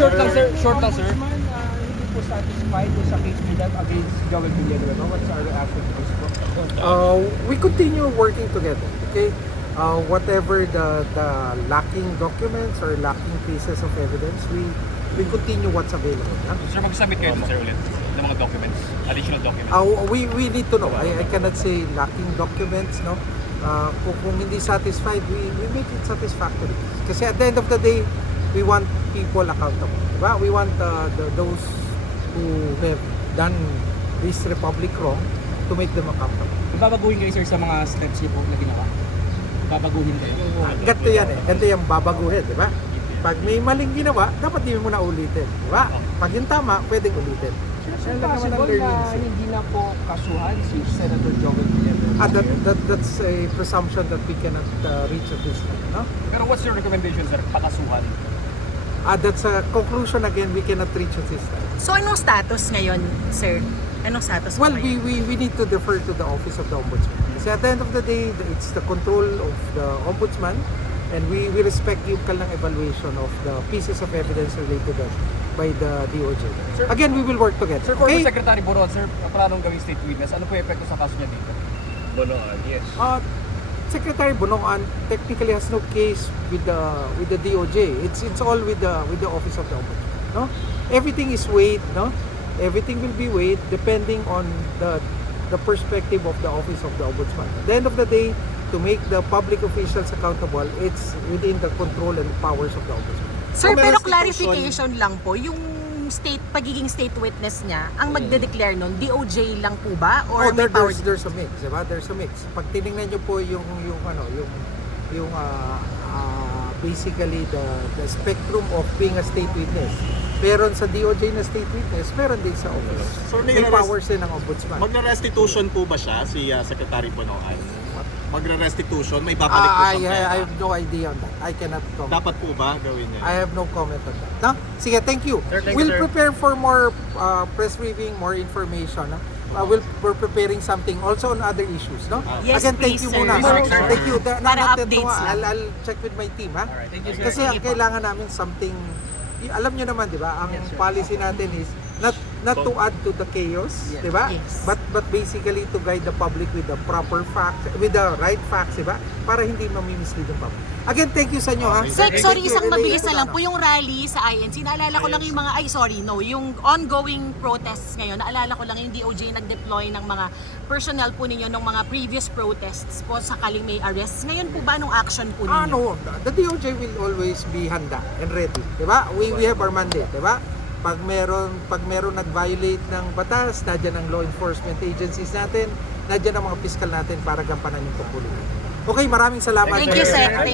Short lang, sir. Hindi po satisfied sa case nila against Joel Villanueva. What's our reaction to this po? We continue working together. Okay, whatever the lacking documents or lacking pieces of evidence, we continue what's available. Yeah? Sir, mag-submit kayo sir ulit ng mga documents, additional documents. We need to know. I cannot say lacking documents, no. Kung hindi satisfied, we make it satisfactory. Kasi at the end of the day, we want people accountable. Diba? We want those who have done this republic wrong to make them accountable. Babaguhin kayo sir sa mga steps niyo po na ginawa? Babaguhin kayo? Ganito yan eh. Ganito yung babaguhin, di ba? Pag may maling ginawa, dapat hindi mo na ulitin. Di ba? Pag yung tama, pwedeng ulitin. Sir, possible na hindi na po kasuhan si Senator Joel Villanueva? That's a presumption that we cannot reach at this time. No? Pero what's your recommendation, sir? Pakasuhan. That's a conclusion again we cannot reach at this time. So anong status ngayon, sir? Anong status Well, po we ngayon? need to defer to the Office of the Ombudsman. Kasi at the end of the day, it's the control of the Ombudsman, and we respect yung kalang evaluation of the pieces of evidence related by the DOJ. Sir, Again, we will work together. Sir, former Secretary Boron, sir, planong gawing state witness. Ano po yung epekto sa kaso niya dito? Bonoan, yes. Secretary Bonoan technically has no case with the DOJ. It's all with the Office of the Ombudsman. No, everything is weighed. No, everything will be weighed depending on the perspective of the Office of the Ombudsman. At the end of the day, to make the public officials accountable, it's within the control and powers of the Ombudsman. Sir, may pero restitution- clarification lang po, yung pagiging state witness niya, ang magde-declare nun, DOJ lang po ba? Or may power? There's a mix, diba? There's a mix. Pag tiningnan niyo po yung basically the spectrum of being a state witness. Meron sa DOJ na state witness, meron din sa office. So, May powers din ng ombudsman. Magre-restitution po ba siya, si Secretary Bonoan? Magre-restitution? May babalik po I siyang pera? have no idea on that. I cannot comment. Dapat po ba gawin niya? I have no comment on that. No? Sige, thank you. Sir, thank you, We'll sir. prepare for more press briefing, more information. We're preparing something also on other issues. No? Yes, Again, thank please, you sir. muna. Yes, sir. Thank you. Para updates lang. I'll check with my team. Ha? Alright, thank you, sir. Kasi ang Sige po. kailangan namin something, alam nyo naman, di ba, ang policy natin is not to add to the chaos, di ba? Yes. But basically to guide the public with the proper facts, with the right facts, di ba? Para hindi mamimislead ang public. Again, thank you sa inyo, ha? Sir, Thank sorry, you. isang Relay mabilis ito na lang po yung rally sa INC. Naalala ko lang yung mga, yung ongoing protests ngayon. Naalala ko lang yung DOJ nag-deploy ng mga personnel po ninyo ng mga previous protests po sakaling may arrests. Ngayon po ba anong action po ninyo? No, the DOJ will always be handa and ready, 'di ba? We have our mandate, 'di ba? Pag meron nag-violate ng batas, nandiyan ang law enforcement agencies natin, nandiyan ang mga piskal natin para gampanan yung tungkulin. Okay, maraming salamat. Thank you, sir.